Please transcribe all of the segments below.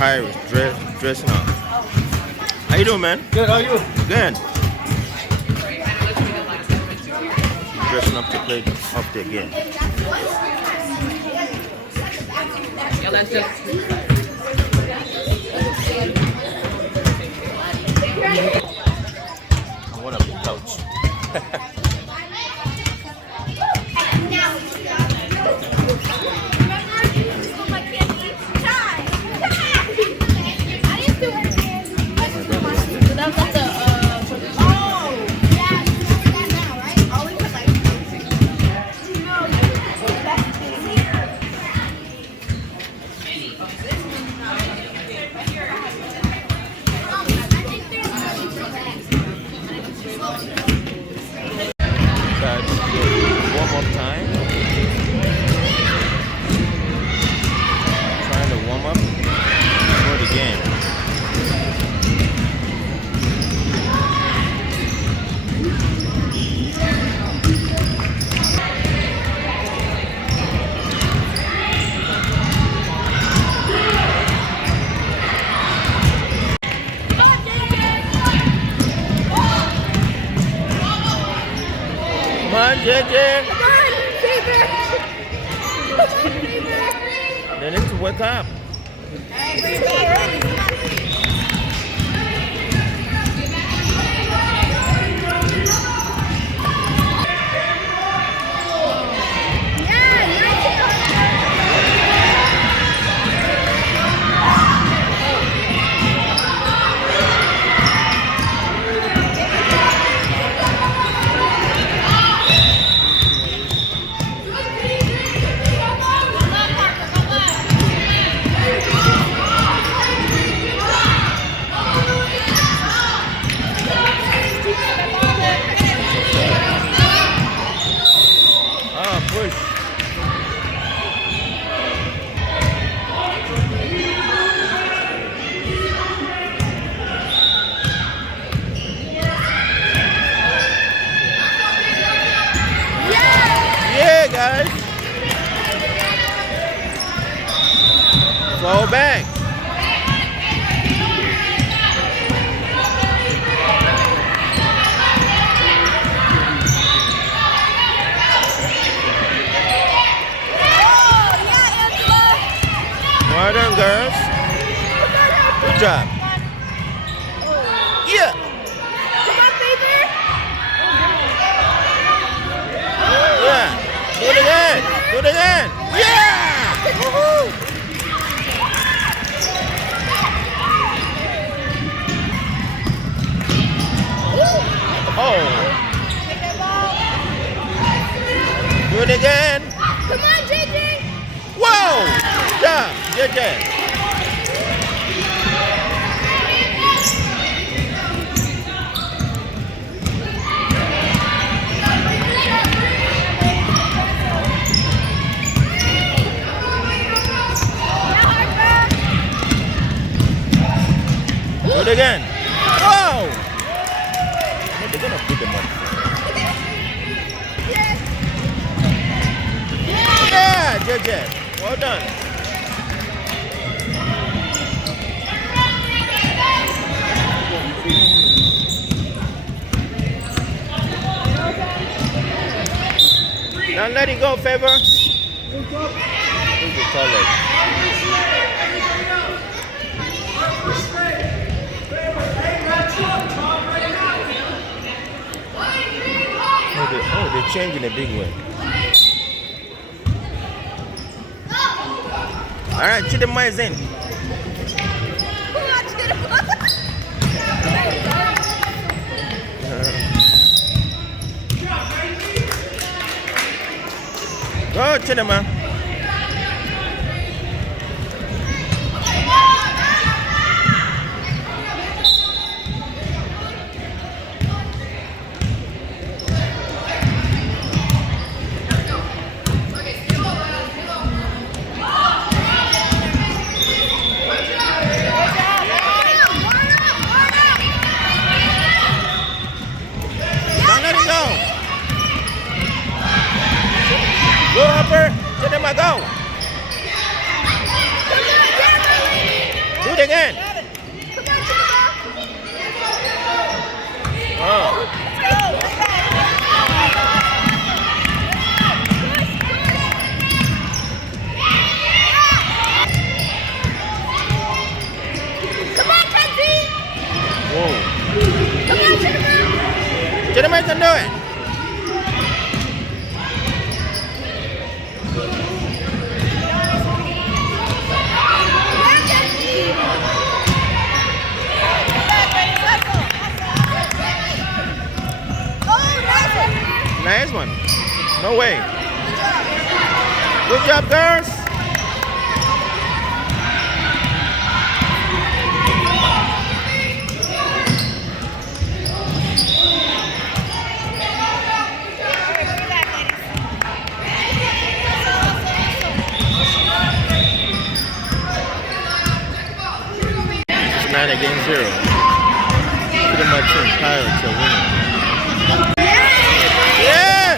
Iris dressing up. How you doing, man? Good, how are you? Good. Dressing up to play up there again. Yeah, that's just. I want a big couch. Warm up time. Trying to warm up for the game. Come on, JJ. Come on, Fever! Come on, Fever! They need to wake up. Ah, push. Yeah, guys. Fall back. Well done, girls. Good job. Yeah. Come on, Fever! Yeah. Do it again. Do it again. Yeah. Woohoo. Oh. Do it again. Come on, JJ! Whoa. Yeah. JJ. Do it again. Whoa. They're gonna beat them up. Yeah, JJ. Well done. Don't let it go, Favor. Who's the tallest? Oh, they're changing a big way. All right, Chidema is in. Go, Chidema. Go, Hopper. Chidema, go. Do it again. Oh. Come on, Kenzie! Whoa. Come on, Jennifer! Gentlemen can do it. Yeah, Kenzie! Oh, Nice one. No way. Good job, girls. It's 9 against 0. Pretty much team Pirates are winning. Yeah!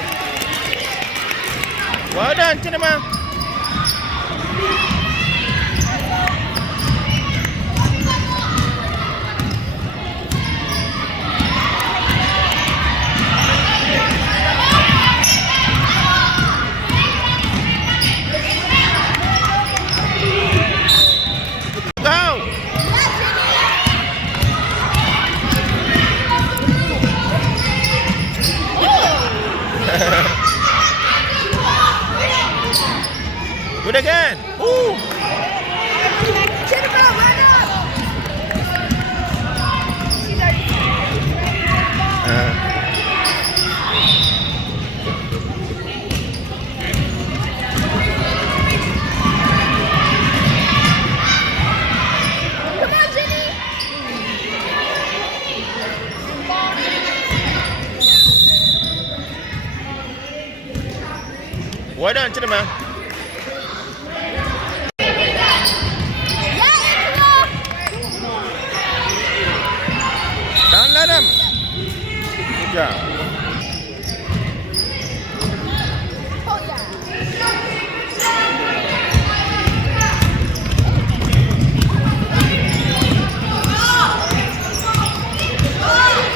Well done, Tinema. Go! Good again. Woo! Jennifer, run up! Come on, Jenny! Well done, Tinema. Don't let him. Good job. Oh, yeah.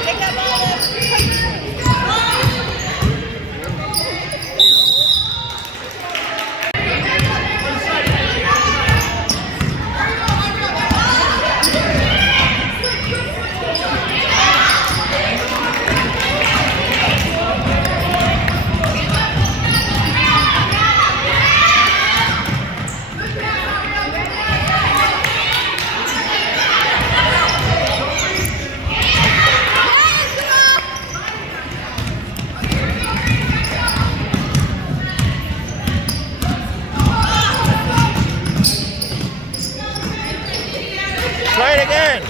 Take that ball up. Try it again.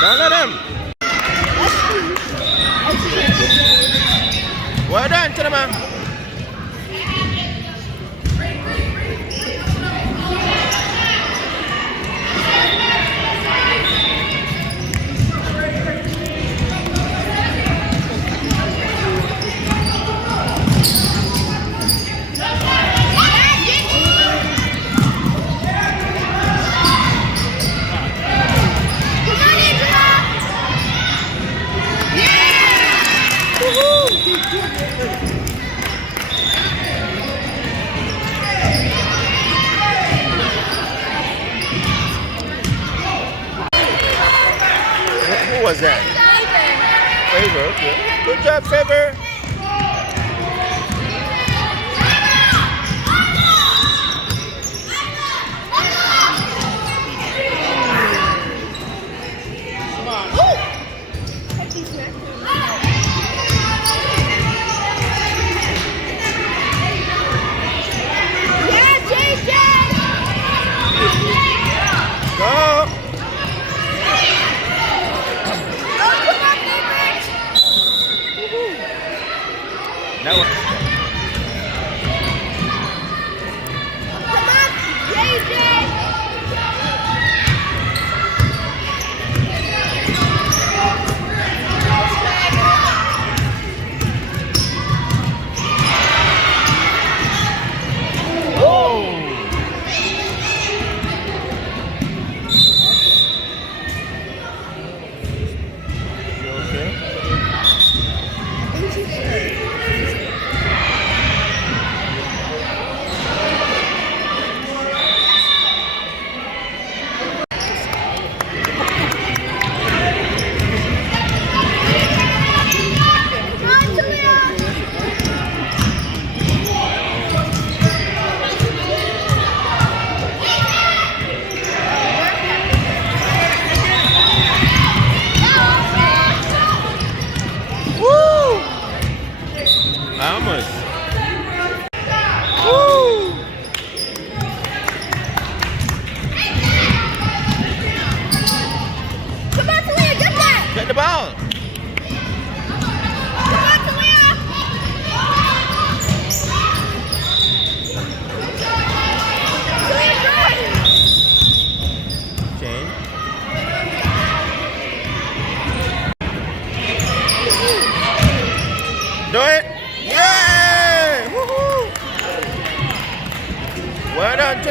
Don't let him. Well done, Tinema. Who was that? Favor, okay. Good job, Favor. Go.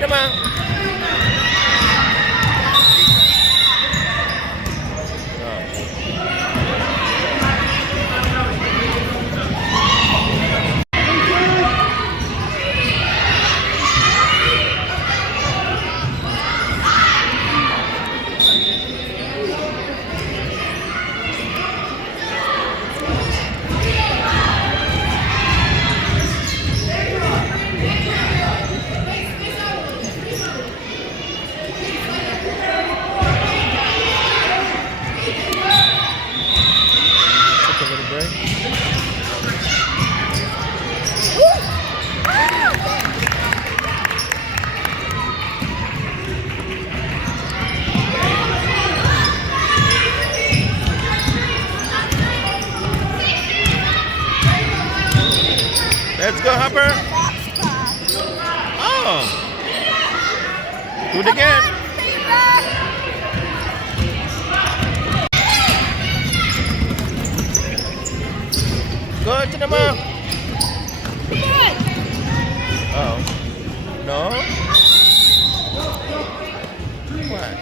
naman. Take a little break. Let's go, Hopper. Oh. Do it again. Go to the mouth. Oh. No? What?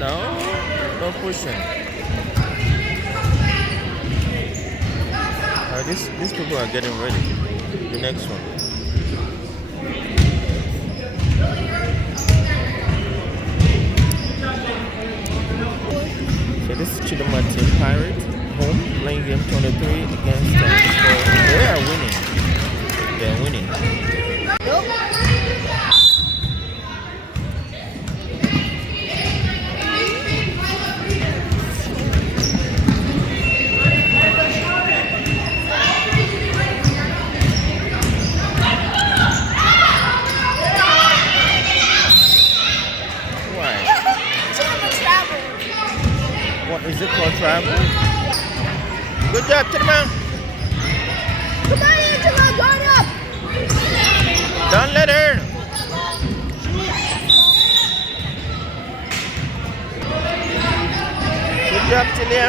No? No pushing. These people are getting ready. The next one. So this is Chidoma Team Pirate home playing game 23 against they are winning. They are winning. Why? What is it called, travel? Good job, Chidoma. Come on, Angela, guard up. Don't let her. Good job, Tilia.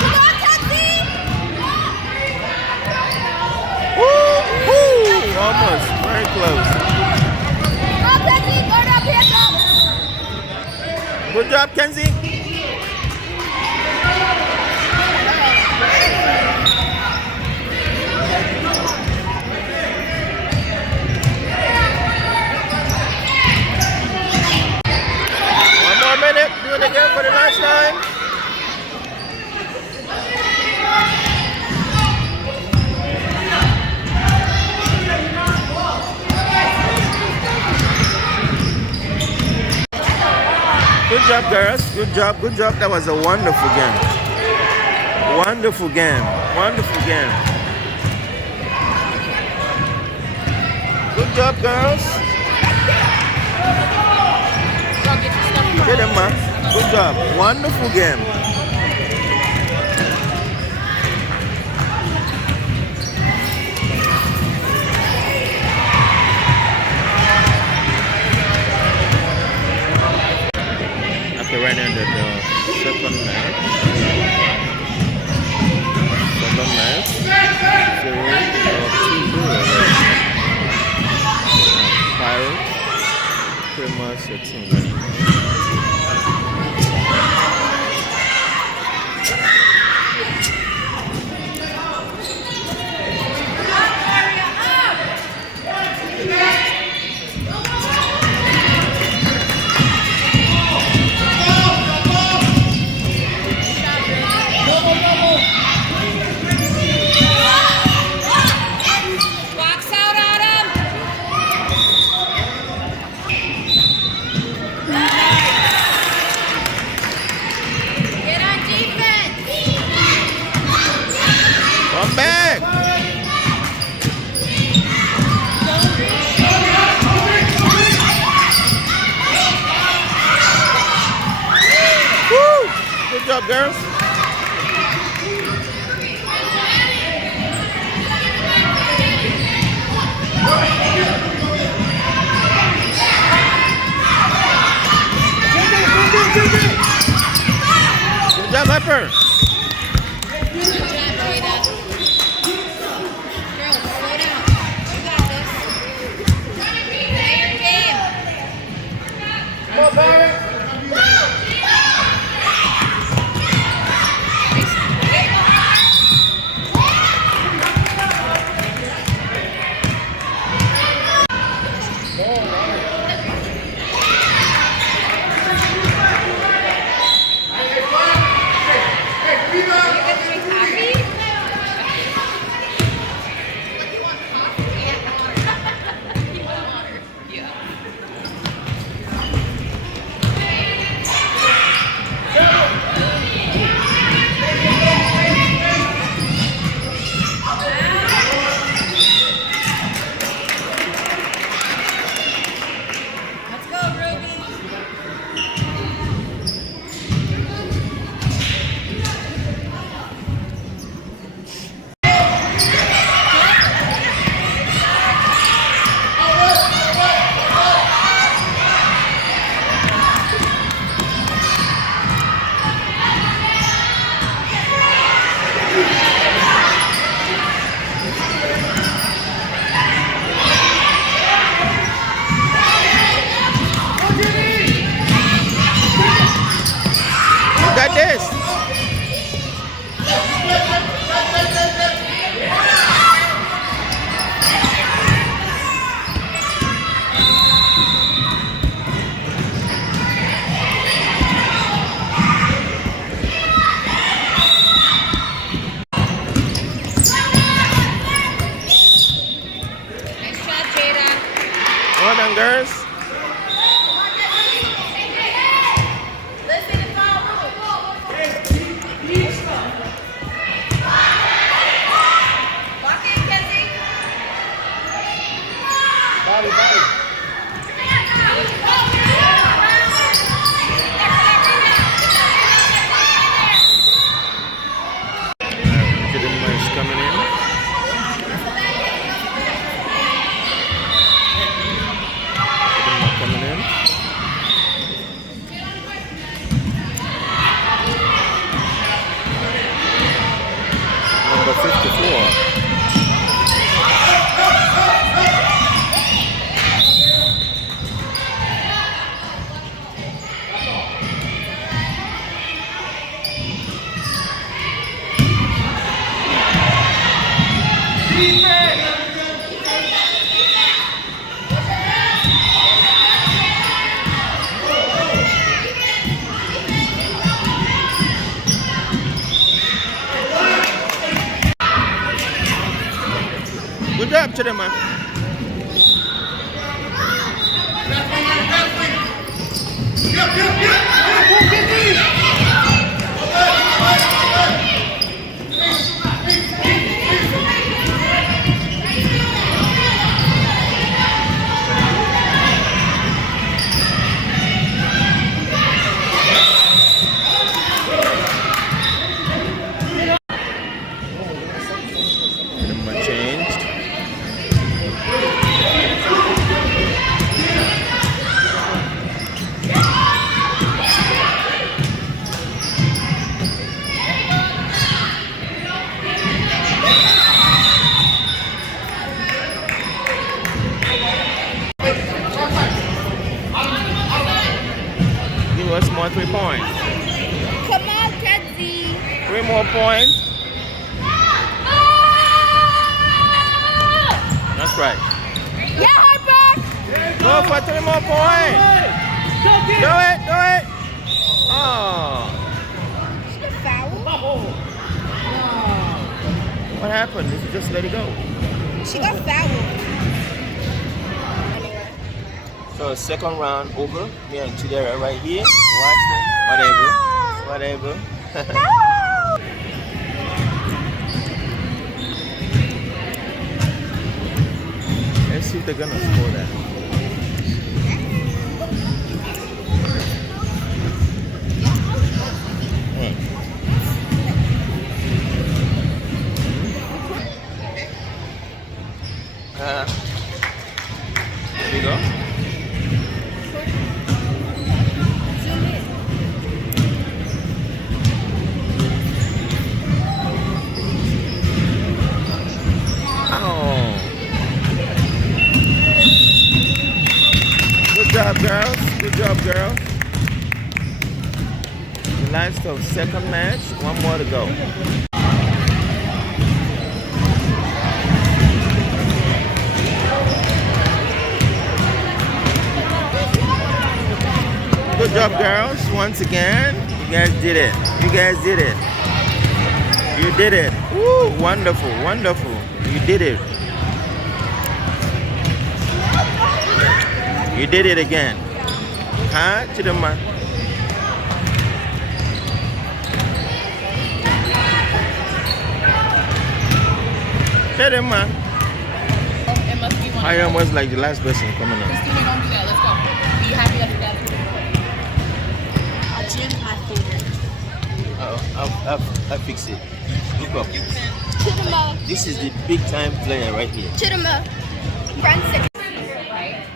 Come on, Taxi. Woo! Woo! Almost. Very close. Come on, Taxi, guard up, hands up. Good job, Kenzie. One more minute. Do it again for the last time. Good job, girls. Good job. Good job. That was a wonderful game. Wonderful game. Wonderful game. Good job, girls. Go get your stuff. Get them, man. Good job. Wonderful game. Okay, right now the second match. Second match. 2-0. Pirates. Pretty much a team winning. Box out, Adam. girls? Good job, Hyper. Good job, Jada. Girls, slow down. You got this. Play your game. You get to drink coffee? You want coffee? Yeah. You want water? Yeah. Let's go, Ruby. You got this. Nice job, Jada. Well done, girls. Listen and follow. Walk in, Kenzie. Chidinma is coming in. Chidinma coming in. Number 54. Good job, Chidinma. Chidinma changed. Give us more 3 points. Come on, Kenzie. 3 more points. That's right. Yeah, Harper. Go for 3 more points. Do it, do it. Oh, She got fouled. what happened? Did you just let it go? She got fouled. So second round over. Me and Chidera right here. Watch them. Whatever. Let's see if they're gonna score that. Hmm. There we go. Zoom in. Oh. Good job, girls. Good job, girls. The last of second match. One more to go. Good job, girls. Once again, you guys did it. You guys did it. You did it. Woo! Wonderful, wonderful. You did it. You did it again. Huh? Chidama. Chidama. It must be one. I almost like the last person coming up. Christina, don't do that. Let's go. Be happy after that. A gym athlete. I'll fix it. Look up. Chidama. This is the big time player right here. Chidama. Friend six. Right?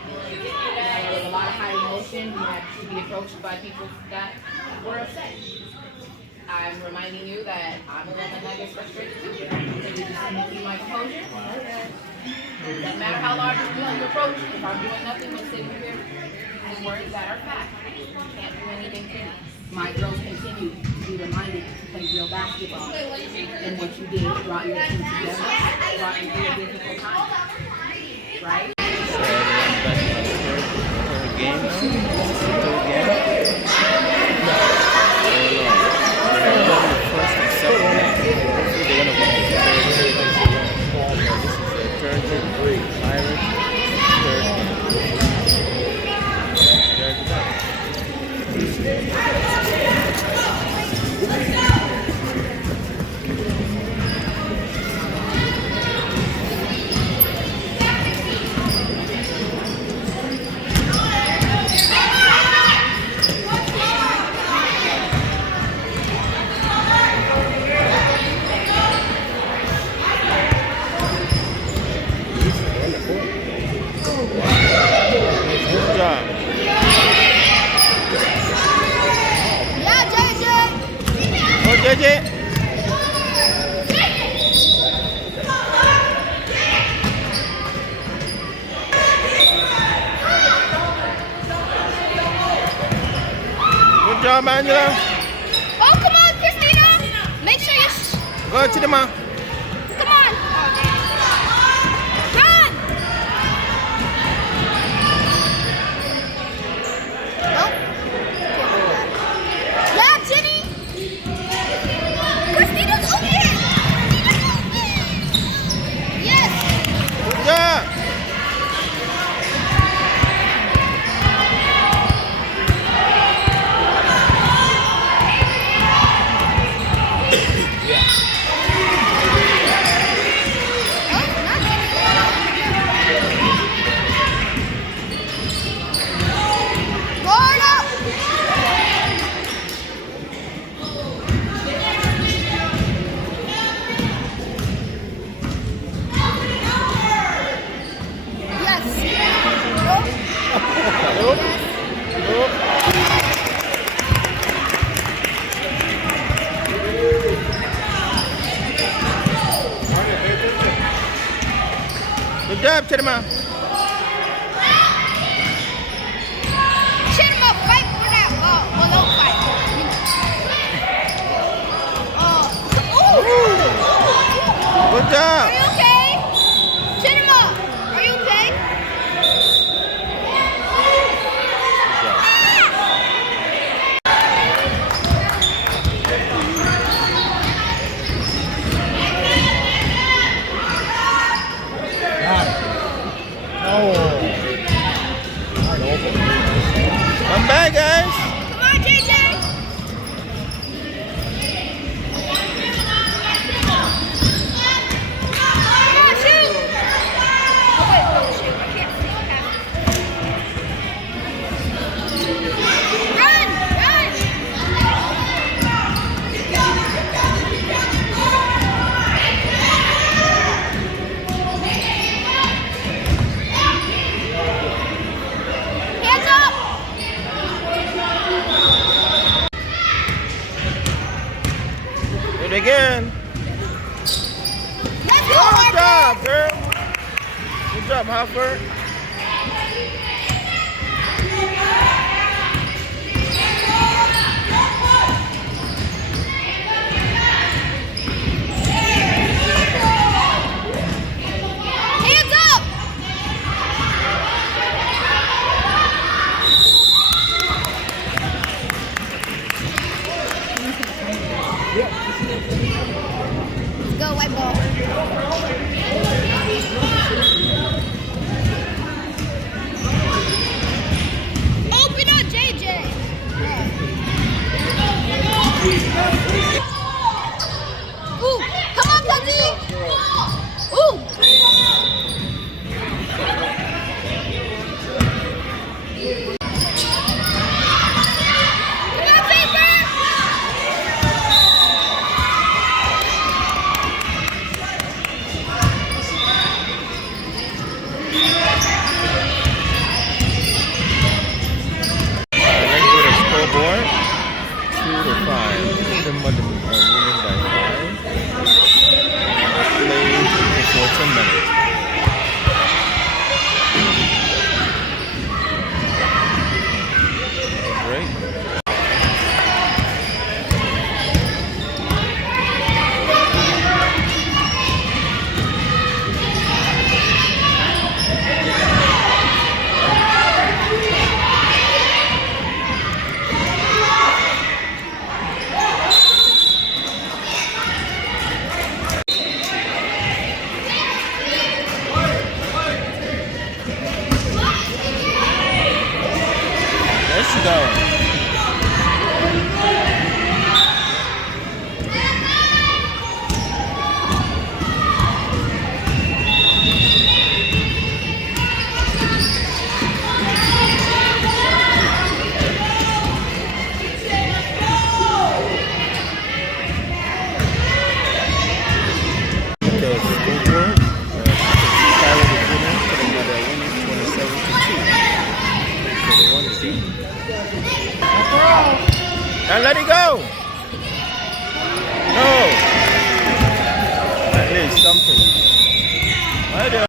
There was a lot of high emotion. You had to be approached by people that were upset. I'm reminding you that I'm a woman that gets frustrated too. So you just need to keep my composure. Doesn't matter how large you approach. If I'm doing nothing but sitting here using words that are fact, you can't do anything to me. My girls continue to be reminded to play real basketball and what you did brought your team together, brought you through a difficult time. Right? Third game now. Third game. They're going the first and second match. Hopefully they're gonna win the third game. This is the third game. Pirates, third game. There's that. Good job. Yeah, JJ. Oh, JJ. Good job, Angela. Oh, come on, Christina. Make sure you. Go to the man. Come on. Run. Oh. Yeah, Jenny. Christina's open. Yes. Good job. Oh, not Jenny. Guard up. Yes. Nope. Nope. Good job, Chidama. Chidama, fight for that ball. Well, don't fight. Good job. Are you okay? Chidama, are you okay? Good job. Come back, guys. Come on, JJ. again. Let's go, Good Harper. job, girl. Good job, Harper. Hands up. Let's go, white ball. Open up, JJ. Ooh, come on, Tugsy. Ooh. Come on, Paper. Let's go to scoreboard. 2-5. Everybody winning by 5. Play for 10 minutes. Great. Let's go. The scoreboard. Tyler is winning. They're winning 27-2. So they won the game. Now let it go. No. At least something. Right there.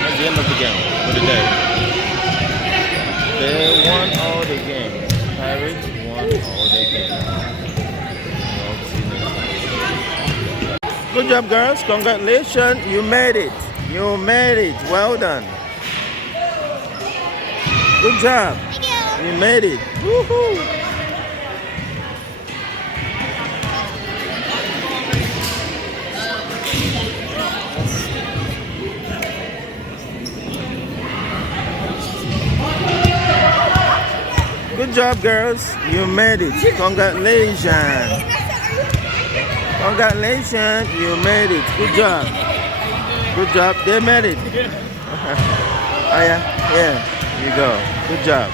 That's the end of the game for the day. They won all the games. Pirates won all the games. Good job, girls. Congratulations. You made it. You made it. Well done. Good job. Thank you. You made it. Woohoo. Good job, girls. You made it. Congratulations. Congratulations. You made it. Good job. Good job. They made it. Oh, yeah. Yeah. Here you go. Good job.